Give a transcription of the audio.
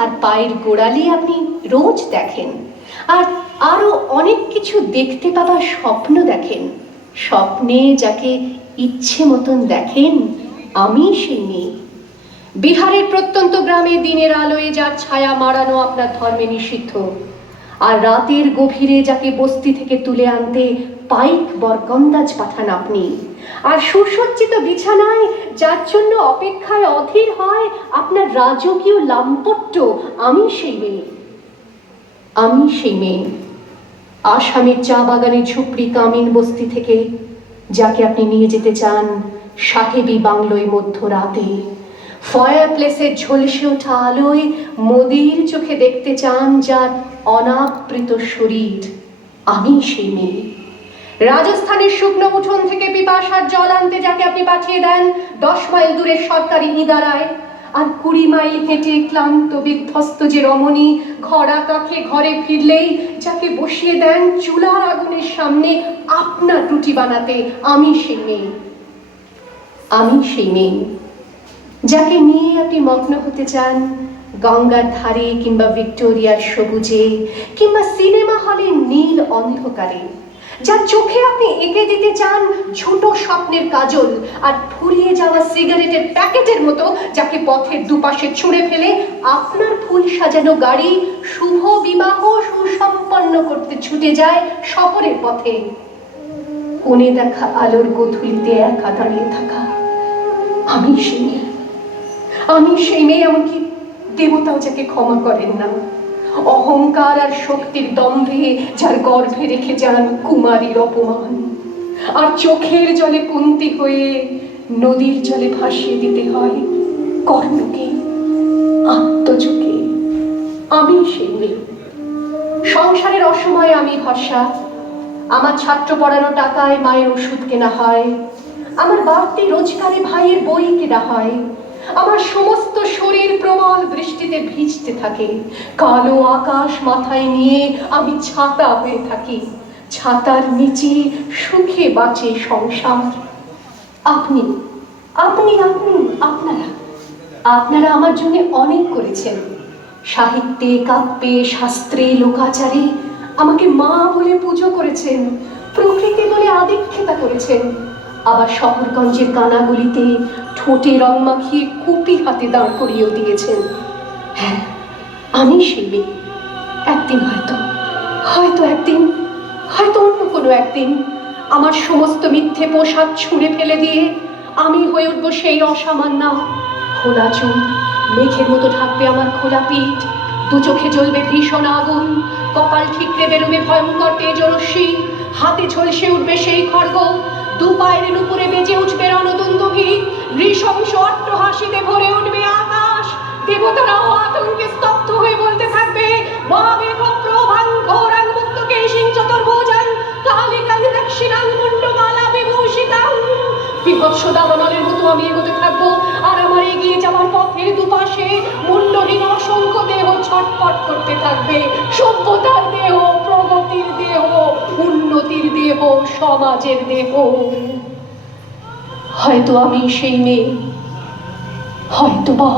আর পায়ের গোড়ালি আপনি রোজ দেখেন, আর আরো অনেক কিছু দেখতে পাবার স্বপ্ন দেখেন। স্বপ্নে যাকে ইচ্ছে মতন দেখেন, আমি সেই মেয়ে। বিহারের প্রত্যন্ত গ্রামে দিনের আলোয় যার ছায়া মাড়ানো আপনার ধর্মে নিষিদ্ধ, আর রাতের গভীরে যাকে বস্তি থেকে তুলে আনতে পাইক বরকন্দাজ পাঠান আপনি, আর সুসজ্জিত বিছানায় যার জন্য অপেক্ষায় অধীর হয় আপনার রাজকীয় লাম্পট্য, আমি সেই মেয়ে। আমি সেই মেয়ে, আসামের চা বাগানের ঝুপড়ি কামিন বস্তি থেকে যাকে আপনি নিয়ে যেতে চান সাহেবী বাংলোয় মধ্যরাতে, ফায়ার প্লেসের ঝলসে ওঠা আলোয় মোদির চোখে দেখতে চান যার অনাবৃত শরীর, আমি সেই মেয়ে। রাজস্থানের শুকনো উঠোন থেকে পিপাসার জল আনতে যাকে আপনি পাঠিয়ে দেন 10 মাইল দূরের সরকারি ইদারায়, আর 20 মাইল হেঁটে ক্লান্ত বিধ্বস্ত যে রমণী ঘরা কাখে ঘরে ফিরলেই যাকে বসিয়ে দেন চুলার আগুনের সামনে আপনার রুটি বানাতে, আমি সেই মেয়ে। আমি সেই মেয়ে যাকে নিয়ে আপনি মগ্ন হতে চান গঙ্গার ধারে কিংবা ভিক্টোরিয়ার সবুজে কিংবা সিনেমা হলের নীল অন্ধকারে, যার চোখে আপনি এঁকে দিতে চান ছোট স্বপ্নের কাজল, আর ফুরিয়ে যাওয়া সিগারেটের প্যাকেটের মতো যাকে পথের দুপাশে ছুঁড়ে ফেলে আপনার ফুল সাজানো গাড়ি শুভ বিবাহ সুসম্পন্ন করতে ছুটে যায় শহরের পথে। কোণে দেখা আলোর গোধূলিতে একা দাঁড়িয়ে থাকা, আমি সেই মেয়ে। আমি সেই মেয়ে, এমনকি দেবতাও যাকে ক্ষমা করেন না। অহংকার আর শক্তির দম্ভে যার গর্ভে রেখে যান কুমারীর অপমান, আর চোখের জলে কুন্তি হয়ে নদীর জলে ভাসিয়ে দিতে হয় কর্ণকে, আত্মজকে, আমি সেই মেয়ে। সংসারের অসময়ে আমি ভরসা, আমার ছাত্র পড়ানো টাকায় মায়ের ওষুধ কেনা হয়, আমার বাড়তি রোজগারে ভাইয়ের বই কেনা হয়, আমার সমস্ত শরীর প্রবল বৃষ্টিতে ভিজতে থাকে, কালো আকাশ মাথায় নিয়ে আমি ছাতা হয়ে থাকি, ছাতার নিচে সুখে বাঁচে সংসার। আপনি আপনি আপনি আপনারা আপনারা আমার জন্য অনেক করেছেন। সাহিত্যে, কাব্যে, শাস্ত্রে, লোকাচারে আমাকে মা বলে পুজো করেছেন, প্রকৃতি বলে আদিক্ষেতা করেছেন, আবার শহরগঞ্জের কানাগলিতে ঠোঁটে রং মাখিয়ে কুপি হাতে দাঁড় করিয়েও দিয়েছেন। হ্যাঁ, আমি সেই মেয়ে। একদিন হয়তো একদিন, হয়তো অন্য কোনো একদিন আমার সমস্ত মিথ্যে পোশাক ছুঁড়ে ফেলে দিয়ে আমি হয়ে উঠবো সেই অসামান্যা। খোলা চুল মেঘের মতো ঢাকবে আমার খোলা পিঠ, দু চোখে জ্বলবে ভীষণ আগুন, কপাল ঠিকরে বেরোবে ভয়ঙ্কর তেজরশ্মি, হাতে ঝলসে উঠবে সেই খড়গ, দু পায়ের উপরে বেজে উঠবে রণদুন্দুভি, নৃশংস অট্টহাসিতে ভরে উঠবে আকাশ। দেবতারাও আতঙ্কে স্তব্ধ হয়ে বলতে থাকবে, মহামেঘপ্রভাং ঘোরাং মুক্তকেশিং চতুর্ভুজাং কালিকাং দক্ষিণাং মুণ্ডমালা বিভূষিতাং। বিভৎস দাবানলের মতো আমি এগোতে থাকবো, আর আমার এগিয়ে যাওয়ার পথের দুপাশে মুন্ডহীন অসংখ্য দেহ ছটফট করতে থাকবে। সভ্যতার দেহ, প্রগতির দেহ, উন্নতির দেহ, সমাজের দেহ। হয়তো আমি সেই মেয়ে, হয়তো বা